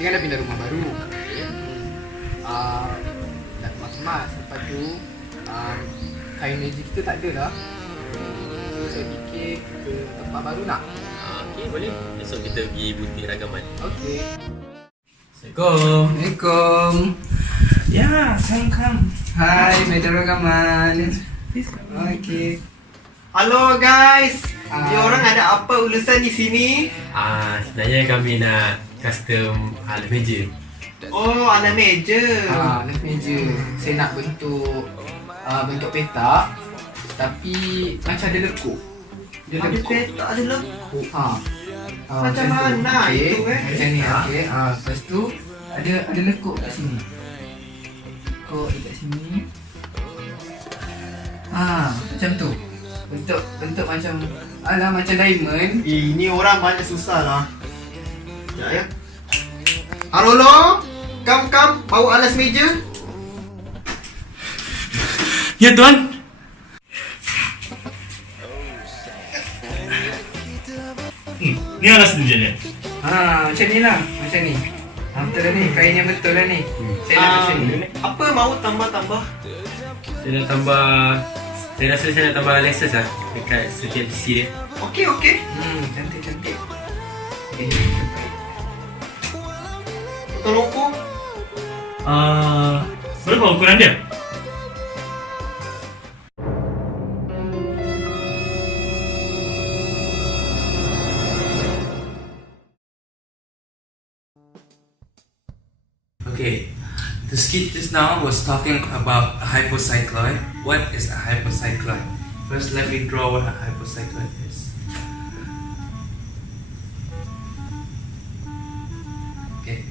kita kan dah pindah rumah baru. Dah kemas-kemas. Lepas tu kain meja kita tak ada dah. So saya fikir ke tempat baru nak. Okay, boleh. Besok kita pergi butik ragaman. Okay. Assalamualaikum. Assalamualaikum. Yeah, come. Hai, Medan Ragaman. Please come. Okay. Halo guys. Ah. Diorang ada apa urusan di sini? Sebenarnya kami nak custom alas meja. Oh, ada meja. Alas meja. Saya nak bentuk petak tapi macam ada lekuk. Ada petak, ada lekuk. Macam tu. mana Okey, itu, Macam ni, okey. Lepas tu ada lekuk kat sini. Lekuk dekat sini. Macam tu. Bentuk macam macam diamond. Ini orang banyak susah lah. Sekejap ya. Arolo, come, bawa alas meja. Ya tuan. Ni alas mejanya. Macam ni lah. Macam ni. Betul lah ni. Kainnya betul lah ni. Saya nak macam ni. Apa mau tambah-tambah? Saya rasa saya nak tambah laces lah dekat setiap sisi dia. Okey. Cantik. Okay. Tolong aku. Berapa ukuran dia? Okay, the skit just now was talking about a hypocycloid. What is a hypocycloid? First, let me draw what a hypocycloid is. Okay.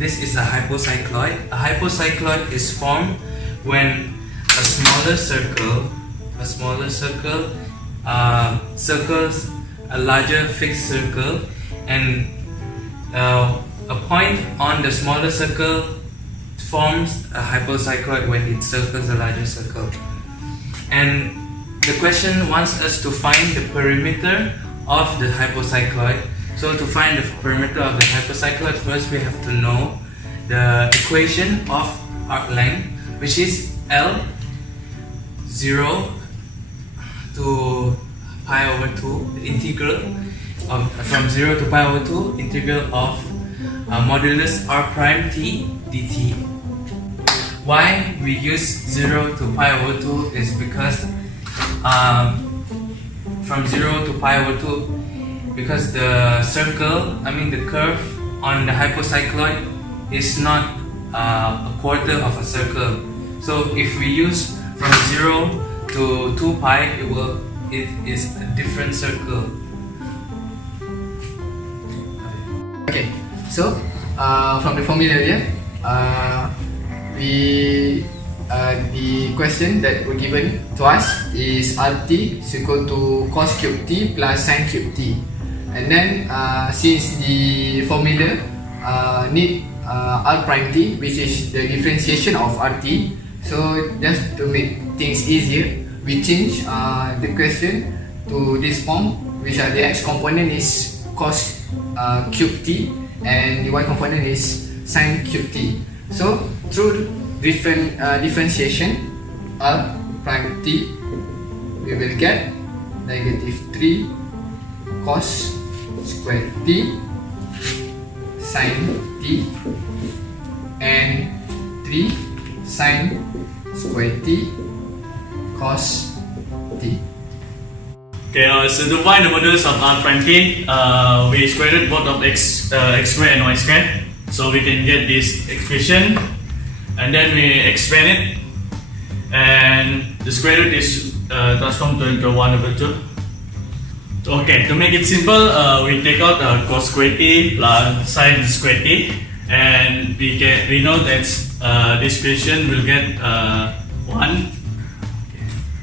This is a hypocycloid. A hypocycloid is formed when a smaller circle circles a larger fixed circle, and a point on the smaller circle forms a hypocycloid when it circles a larger circle. And the question wants us to find the perimeter of the hypocycloid. So to find the perimeter of the hypocycloid, first we have to know the equation of arc length, which is L 0 to pi over 2, the integral of from 0 to pi over 2, integral of modulus r prime t dt. Why we use 0 to pi over 2 is because from 0 to pi over 2, because the curve on the hypocycloid is not a quarter of a circle. So if we use from 0 to 2 pi, it is a different circle. Okay, so from the formula here, the question that were given to us is RT is equal to cos cube t plus sin cube t, and then since the formula need r prime t, which is the differentiation of RT, so just to make things easier, we change the question to this form, which the x component is cos cube t and the y component is sin cube t. So through differentiation r prime t, we will get negative 3 cos square t sin t and 3 sin square t cos t. Okay, so to find the modulus of r prime t, we square root both of x squared and y squared, so we can get this expression, and then we expand it, and the square root is transformed into 1 over 2. Okay, to make it simple, we take out cos square t plus sin square t, and we know that this equation will get 1.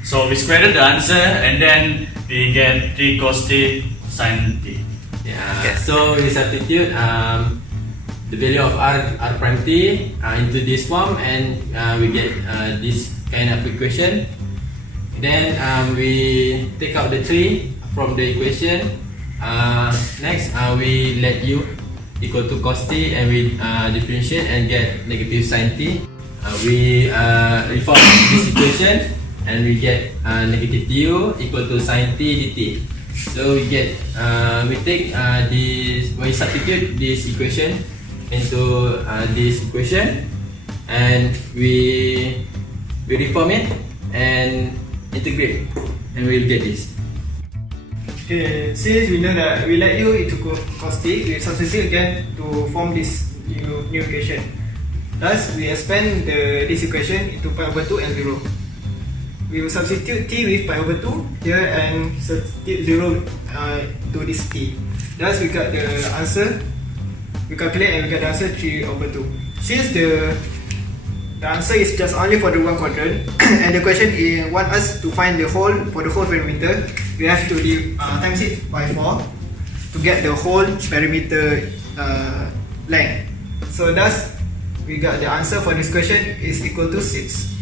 So we squared the answer, and then we get 3 cos t sin t. Yeah. Okay. So we substitute the value of r prime t into this form, and we get this kind of equation. Then we take out the 3 from the equation, Next, we let u equal to cos t, and we differentiate and get negative sin t. We reform this equation, and we get negative du equal to sin t dt. So we get we take this, we substitute this equation into this equation, and we reform it and integrate, and we'll get this. Okay, since we know that we let u into cos t, we substitute again to form this new equation. Thus, we expand this equation into pi over 2 and 0. We will substitute t with pi over 2 here and substitute 0 to this t. Thus, we got the answer. We calculate and we got the answer 3 over 2. Since the answer is just only for the one quadrant and the question want us to find the whole for the whole perimeter, we have to times it by 4 to get the whole perimeter length. So thus we got the answer for this question is equal to 6.